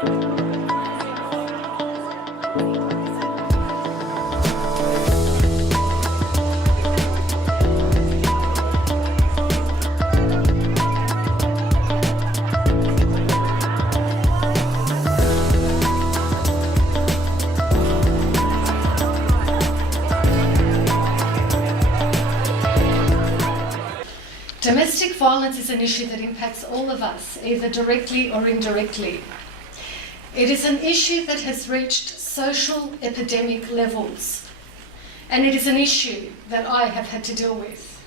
Domestic violence is an issue that impacts all of us, either directly or indirectly. It is an issue that has reached social epidemic levels, and it is an issue that I have had to deal with.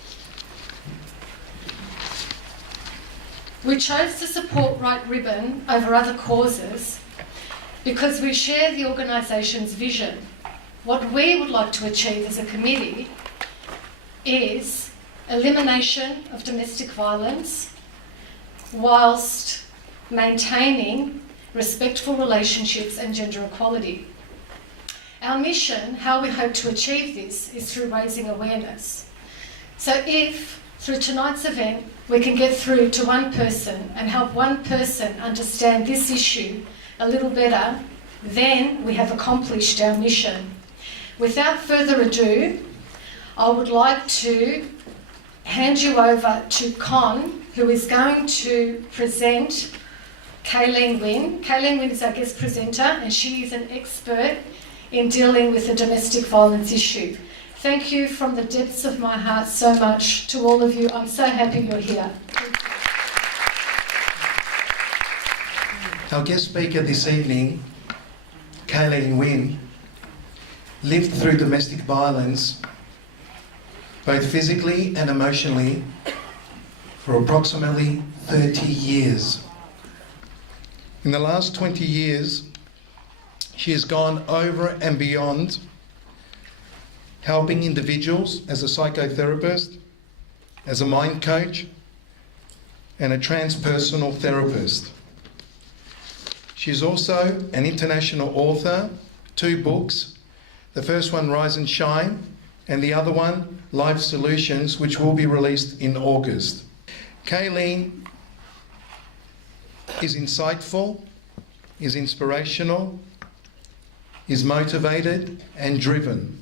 We chose to support Right Ribbon over other causes because we share the organisation's vision. What we would like to achieve as a committee is elimination of domestic violence whilst maintaining respectful relationships and gender equality. Our mission, how we hope to achieve this, is through raising awareness. So if, through tonight's event, we can get through to one person and help one person understand this issue a little better, then we have accomplished our mission. Without further ado, I would like to hand you over to Con, who is going to present Kaylene Wynn. Kaylene Wynn is our guest presenter, and she is an expert in dealing with the domestic violence issue. Thank you from the depths of my heart so much to all of you. I'm so happy you're here. Our guest speaker this evening, Kaylene Wynn, lived through domestic violence both physically and emotionally for approximately 30 years. In the last 20 years, she has gone over and beyond helping individuals as a psychotherapist, as a mind coach, and a transpersonal therapist. She's also an international author, 2 books. The first one, Rise and Shine, and the other one, Life Solutions, which will be released in August. Kaylene is insightful, is inspirational, is motivated and driven.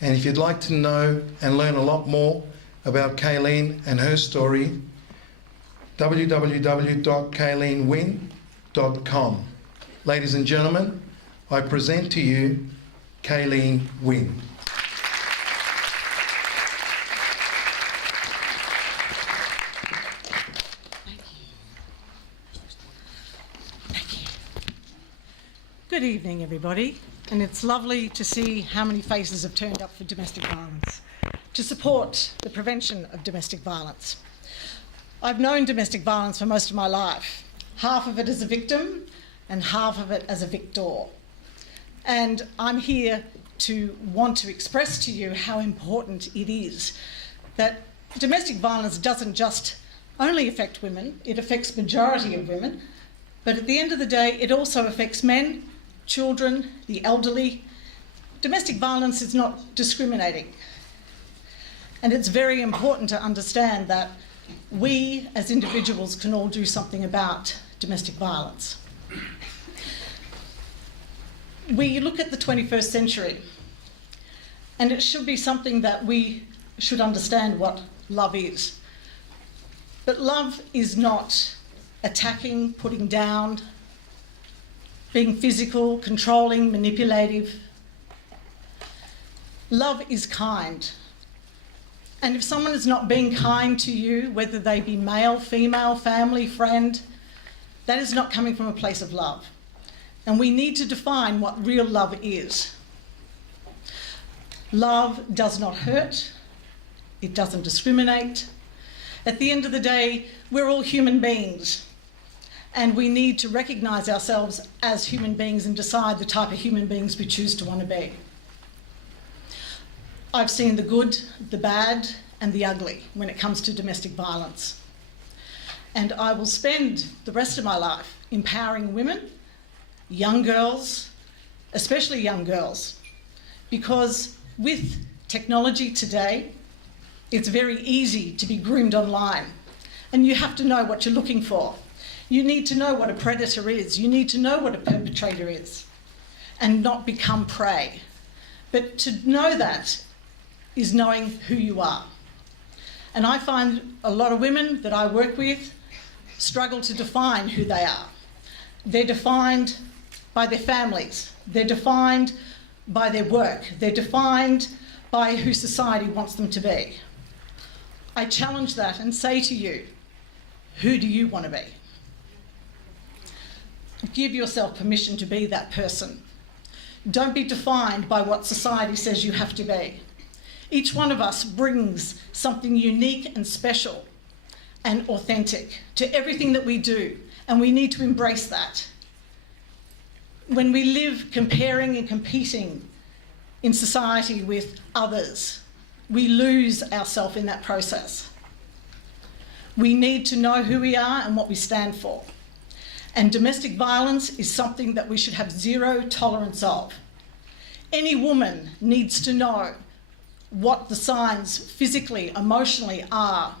And if you'd like to know and learn a lot more about Kaylene and her story, www.kaylenewynn.com. Ladies and gentlemen, I present to you Kaylene Wynn. Good evening, everybody, and it's lovely to see how many faces have turned up for domestic violence, to support the prevention of domestic violence. I've known domestic violence for most of my life, half of it as a victim and half of it as a victor. And I'm here to want to express to you how important it is that domestic violence doesn't just only affect women, it affects the majority of women, but at the end of the day, it also affects men, children, the elderly. Domestic violence is not discriminating. And it's very important to understand that we as individuals can all do something about domestic violence. We look at the 21st century, and it should be something that we should understand what love is. But love is not attacking, putting down, being physical, controlling, manipulative. Love is kind. And if someone is not being kind to you, whether they be male, female, family, friend, that is not coming from a place of love. And we need to define what real love is. Love does not hurt. It doesn't discriminate. At the end of the day, we're all human beings. And we need to recognise ourselves as human beings and decide the type of human beings we choose to want to be. I've seen the good, the bad, and the ugly when it comes to domestic violence. And I will spend the rest of my life empowering women, young girls, especially young girls, because with technology today, it's very easy to be groomed online, and you have to know what you're looking for. You need to know what a predator is. You need to know what a perpetrator is and not become prey. But to know that is knowing who you are. And I find a lot of women that I work with struggle to define who they are. They're defined by their families. They're defined by their work. They're defined by who society wants them to be. I challenge that and say to you, who do you want to be? Give yourself permission to be that person. Don't be defined by what society says you have to be. Each one of us brings something unique and special and authentic to everything that we do, and we need to embrace that. When we live comparing and competing in society with others, we lose ourselves in that process. We need to know who we are and what we stand for. And domestic violence is something that we should have zero tolerance of. Any woman needs to know what the signs physically, emotionally are,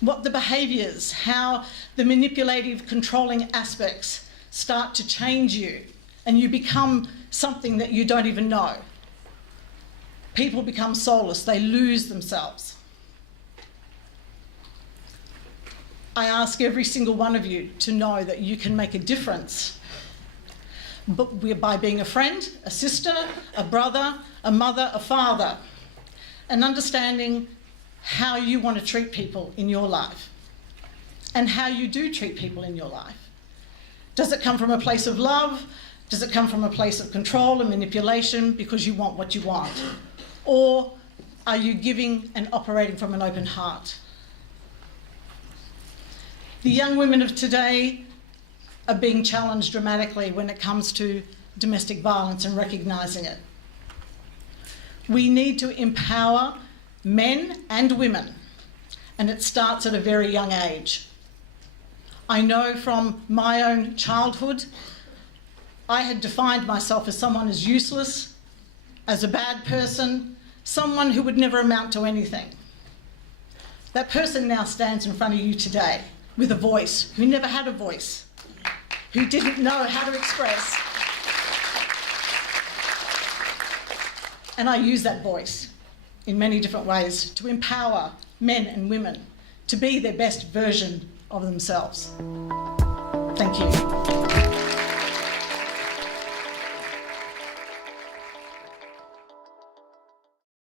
what the behaviours, how the manipulative, controlling aspects start to change you, and you become something that you don't even know. People become soulless, they lose themselves. I ask every single one of you to know that you can make a difference, but by being a friend, a sister, a brother, a mother, a father, and understanding how you want to treat people in your life and how you do treat people in your life. Does it come from a place of love? Does it come from a place of control and manipulation because you want what you want? Or are you giving and operating from an open heart? The young women of today are being challenged dramatically when it comes to domestic violence and recognising it. We need to empower men and women, and it starts at a very young age. I know from my own childhood, I had defined myself as someone as useless, as a bad person, someone who would never amount to anything. That person now stands in front of you today with a voice, who never had a voice, who didn't know how to express. And I use that voice in many different ways to empower men and women to be their best version of themselves. Thank you.